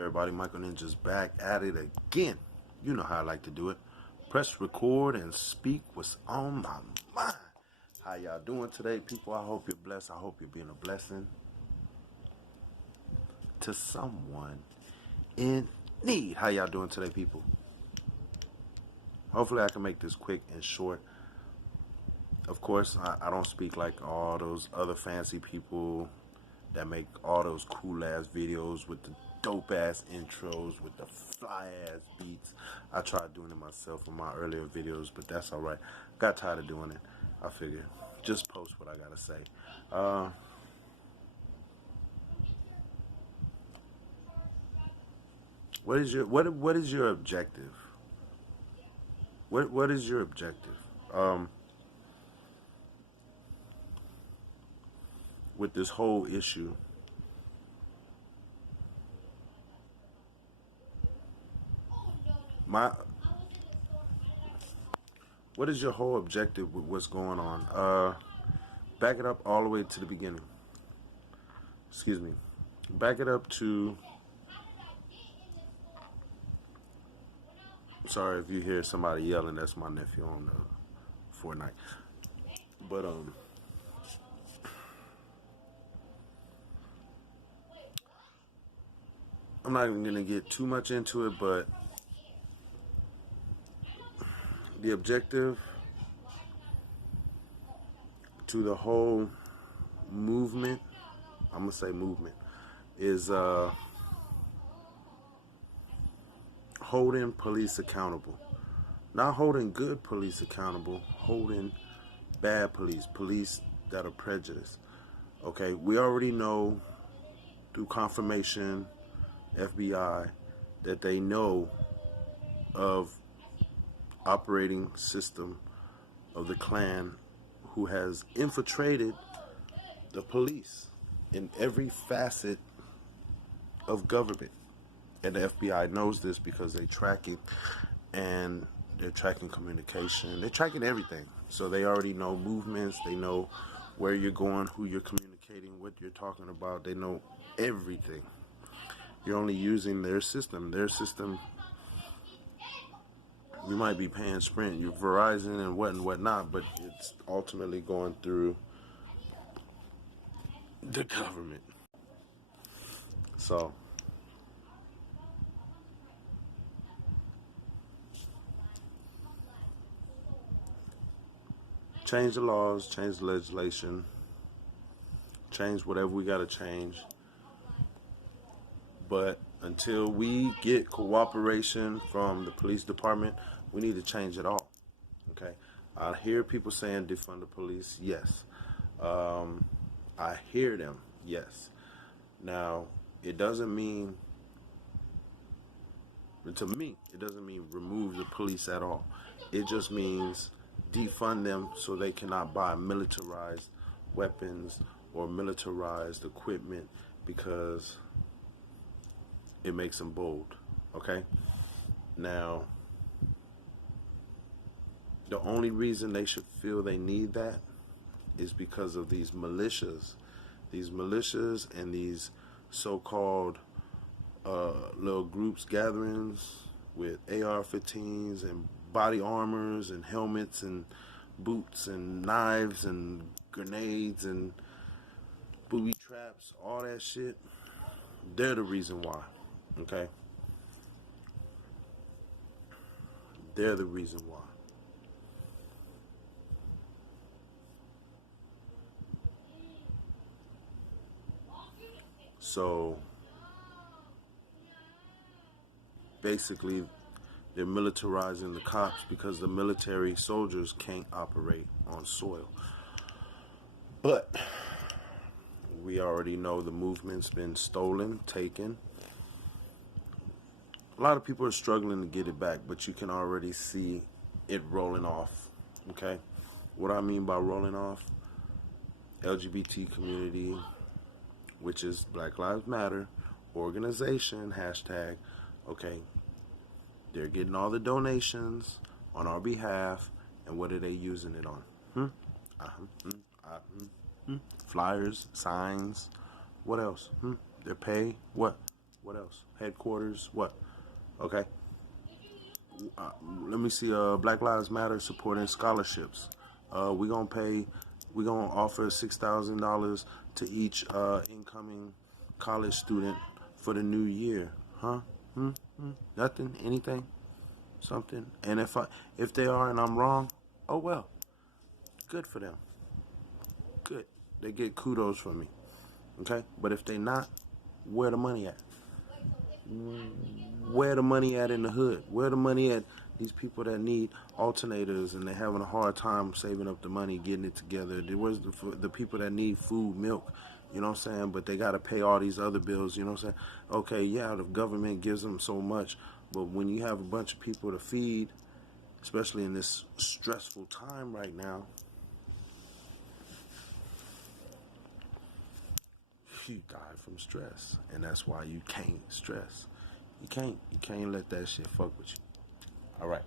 everybody? Michael Ninja's back at it again. You know how I like to do it. Press record and speak what's on my mind. How y'all doing today, people? I hope you're blessed. I hope you're being a blessing to someone in need. How y'all doing today, people? Hopefully I can make this quick and short. Of course, I don't speak like all those other fancy people that make all those cool ass videos with the dope ass intros with the fly ass beats. I tried doing it myself in my earlier videos, but that's alright. Got tired of doing it. I figured just post what I gotta say. What is your objective? What is your objective? With this whole issue. What is your whole objective with what's going on? Back it up all the way to the beginning. Excuse me. Back it up to... Sorry if you hear somebody yelling, that's my nephew on the Fortnite. But, I'm not even going to get too much into it, but the objective to the whole movement, I'm going to say movement, is holding police accountable. Not holding good police accountable, holding bad police that are prejudiced. Okay, we already know through confirmation, FBI, that they know of operating system of the Klan who has infiltrated the police in every facet of government. And the FBI knows this because they track it, and they're tracking communication. They're tracking everything. So they already know movements. They know where you're going, who you're communicating, what you're talking about. They know everything. You're only using their system. Their system, you might be paying Sprint, your Verizon and whatnot, but it's ultimately going through the government. So change the laws, change the legislation, change whatever we got to change. But until we get cooperation from the police department, we need to change it all. Okay? I hear people saying defund the police. Yes. I hear them. Yes. Now, it doesn't mean, to me, it doesn't mean remove the police at all. It just means defund them so they cannot buy militarized weapons or militarized equipment, because it makes them bold. Okay? Now, the only reason they should feel they need that is because of these militias. These militias and these so-called little groups gatherings with AR-15s and body armors and helmets and boots and knives and grenades and booby traps, all that shit. They're the reason why. Okay? They're the reason why. So basically, they're militarizing the cops because the military soldiers can't operate on soil. But we already know the movement's been stolen, taken. A lot of people are struggling to get it back, but you can already see it rolling off. Okay? What I mean by rolling off, LGBT community, which is Black Lives Matter organization, hashtag, okay, they're getting all the donations on our behalf, and what are they using it on? Flyers, signs, what else? Their pay, what? What else? Headquarters. What? Okay. Uh, Let me see. Black Lives Matter supporting scholarships. We gonna pay. We gonna offer $6,000 to each incoming college student for the new year. Huh? Nothing. Anything? Something. And if they are and I'm wrong, oh well. Good for them. Good. They get kudos from me. Okay. But if they not, where the money at? Where the money at in the hood? Where the money at? These people that need alternators and they're having a hard time saving up the money, getting it together. Where's the people that need food, milk? You know what I'm saying? But they got to pay all these other bills. You know what I'm saying? Okay, yeah, the government gives them so much, but when you have a bunch of people to feed, especially in this stressful time right now, you die from stress, and that's why you can't stress. You can't. You can't let that shit fuck with you. All right.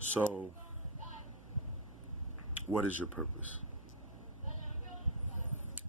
So, what is your purpose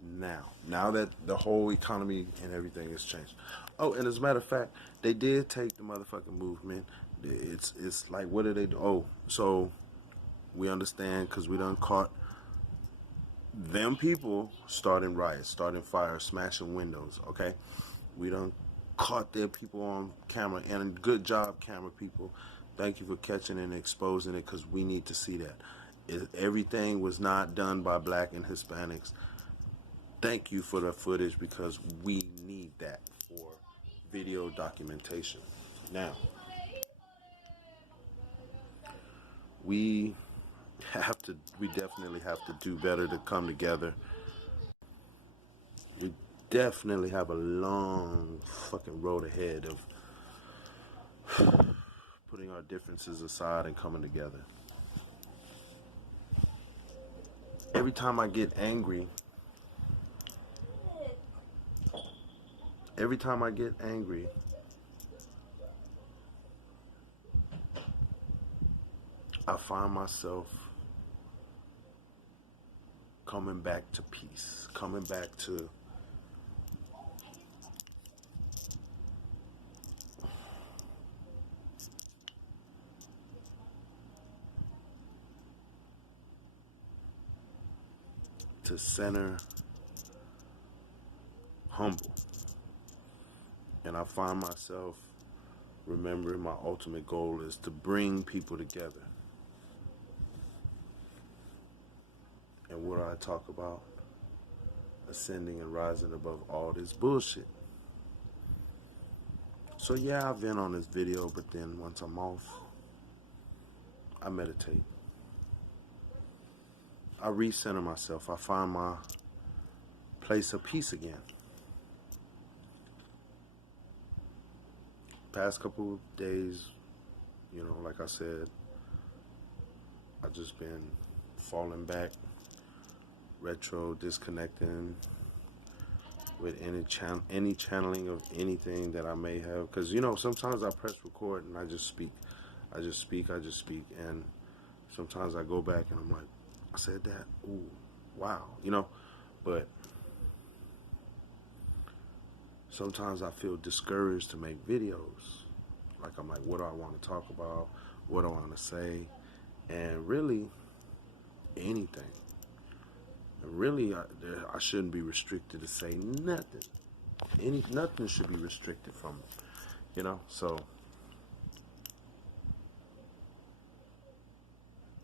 now that the whole economy and everything has changed? Oh, and as a matter of fact, they did take the motherfucking movement. It's like, what did they do? Oh, so we understand because we done caught them people starting riots, starting fires, smashing windows. Okay, we done caught their people on camera, and good job, camera people. Thank you for catching and exposing it because we need to see that. Everything was not done by black and Hispanics. Thank you for the footage because we need that for video documentation. Now, we we definitely have to do better to come together. We definitely have a long fucking road ahead of putting our differences aside and coming together. Every time I get angry, every time I get angry, I find myself coming back to peace, coming back to center, humble. And I find myself remembering my ultimate goal is to bring people together. And what do I talk about? Ascending and rising above all this bullshit. So yeah, I've been on this video, but then once I'm off, I meditate. I recenter myself. I find my place of peace again. Past couple of days, you know, like I said, I've just been falling back, retro, disconnecting with any channeling of anything that I may have. Because, you know, sometimes I press record and I just speak. And sometimes I go back and I'm like, I said that? Ooh, wow. You know, but sometimes I feel discouraged to make videos. Like, I'm like, what do I want to talk about? What do I want to say? And really, anything. And really, I shouldn't be restricted to say nothing. Nothing should be restricted from it. You know, so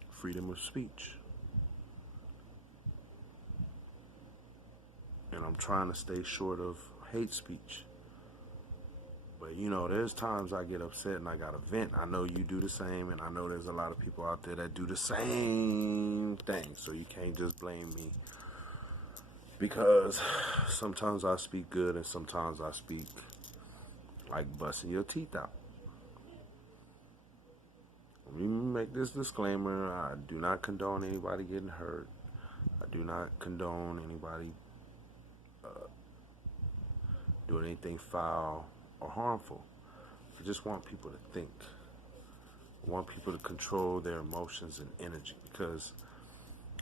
freedom of speech. And I'm trying to stay short of hate speech. But, you know, there's times I get upset and I got to vent. I know you do the same, and I know there's a lot of people out there that do the same thing. So you can't just blame me. Because sometimes I speak good and sometimes I speak like busting your teeth out. Let me make this disclaimer. I do not condone anybody getting hurt. I do not condone anybody doing anything foul or harmful. I just want people to think. I want people to control their emotions and energy, because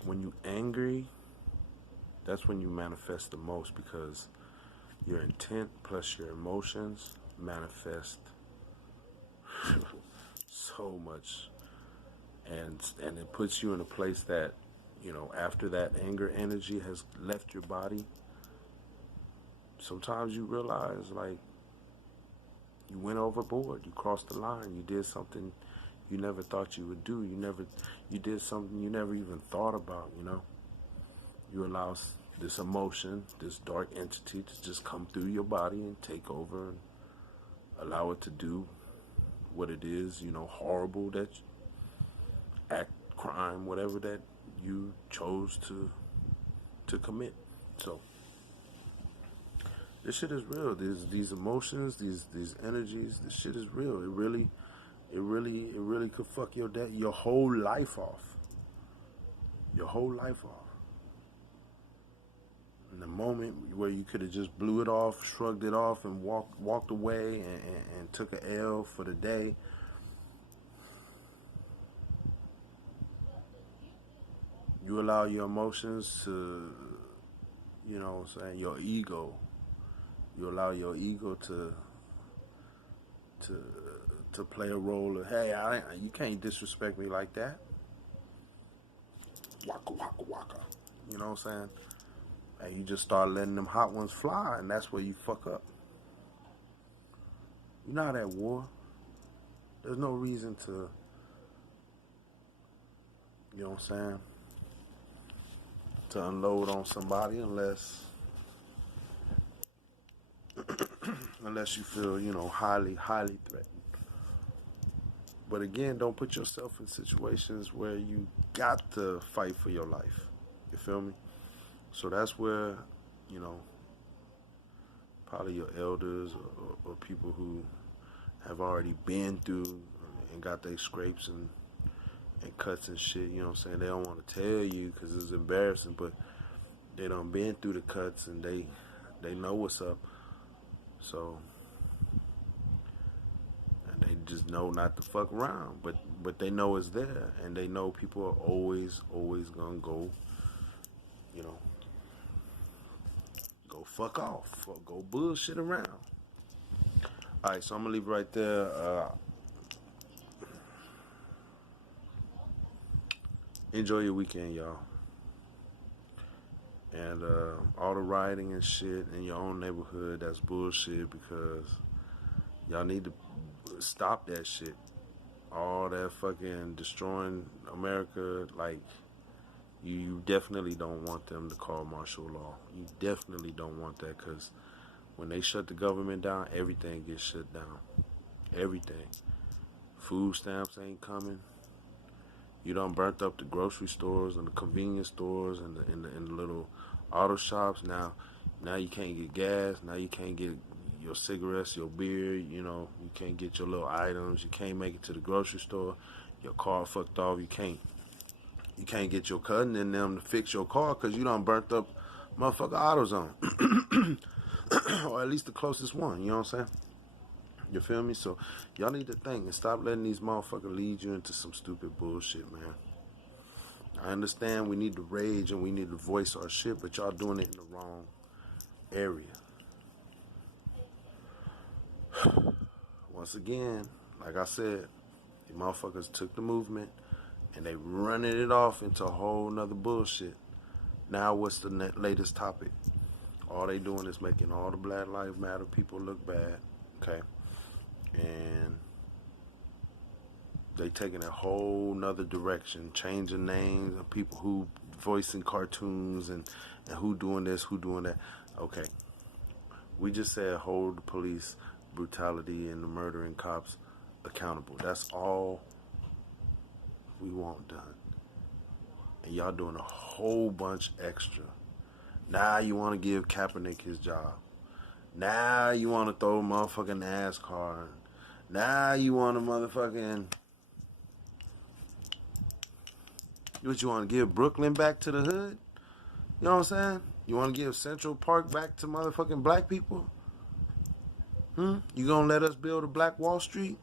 when you angry, that's when you manifest the most, because your intent plus your emotions manifest so much, and it puts you in a place that, after that anger energy has left your body, sometimes you realize, like, you went overboard, you crossed the line, you did something you never thought you would do, you did something you never even thought about. You allow this emotion, this dark entity, to just come through your body and take over, and allow it to do what it is, horrible, that act, crime, whatever that you chose to commit. So this shit is real. These emotions, these energies, this shit is real. It really could fuck your whole life off. Your whole life off. In the moment where you could have just blew it off, shrugged it off, and walked away, and took an L for the day, you allow your emotions to, your ego. You allow your ego to play a role of, hey, you can't disrespect me like that. Waka waka waka. You know what I'm saying? And you just start letting them hot ones fly, and that's where you fuck up. You're not at war. There's no reason to, you know what I'm saying, to unload on somebody unless you feel, highly threatened. But again, don't put yourself in situations where you got to fight for your life. You feel me? So that's where, probably your elders or people who have already been through and got their scrapes and cuts and shit, you know what I'm saying? They don't want to tell you because it's embarrassing, but they done been through the cuts, and they know what's up. So, and they just know not to fuck around, but they know it's there, and they know people are always gonna go, go fuck off or go bullshit around. All right, so I'm gonna leave it right there. Enjoy your weekend, y'all. And all the rioting and shit in your own neighborhood, that's bullshit, because y'all need to stop that shit. All that fucking destroying America, like, you definitely don't want them to call martial law. You definitely don't want that, because when they shut the government down, everything gets shut down. Everything. Food stamps ain't coming. You done burnt up the grocery stores and the convenience stores and the little auto shops. Now you can't get gas. Now you can't get your cigarettes, your beer. You can't get your little items. You can't make it to the grocery store. Your car fucked off. You can't get your cousin in them to fix your car because you done burnt up motherfucker AutoZone. Or at least the closest one. You know what I'm saying? You feel me? So y'all need to think and stop letting these motherfuckers lead you into some stupid bullshit, man. I understand we need to rage and we need to voice our shit, but y'all doing it in the wrong area. Once again, like I said, the motherfuckers took the movement and they running it off into a whole nother bullshit. Now what's the latest topic? All they doing is making all the Black Lives Matter people look bad, okay? And they taking a whole nother direction, changing names of people who voicing cartoons and who doing this, who doing that. Okay, we just said hold the police brutality and the murdering cops accountable. That's all we want done. And y'all doing a whole bunch extra. Now you want to give Kaepernick his job. Now you want to throw motherfucking NASCAR. Now you want to motherfucking... What, you want to give Brooklyn back to the hood? You know what I'm saying? You want to give Central Park back to motherfucking black people? You gonna let us build a Black Wall Street?